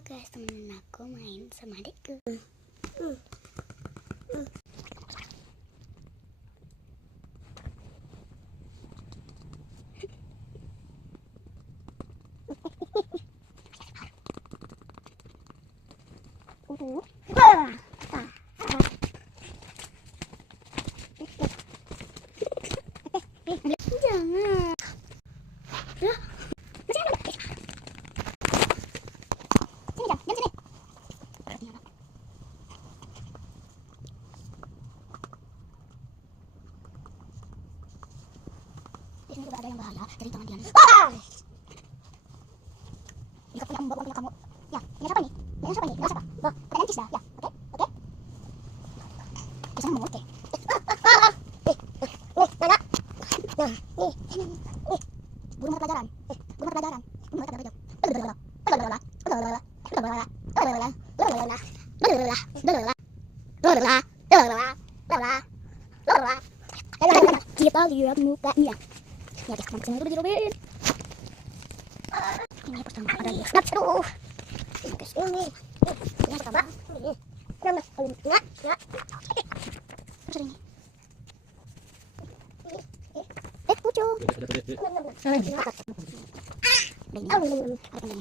guys, temen aku main sama adikku. Jangan. Di sini juga ada yang bahaya, jadi jangan diam. Jika punya mbak, punya kamu. Ya, ini siapa nih? Ini siapa nih? Ini siapa? Loh, ada antis dah. Ya, oke, oke. Di sana mau oke. Nana. Nah, burung mata pelajaran. Burung mata pelajaran. Burung mata pelajaran. Kita lihat mukanya. Ya, dia kemana udah dirobein. Ini pertama ada dia. Aduh. Guys, ini pertama. Ini. Nama ya. Terus ini. Lucu. Ini.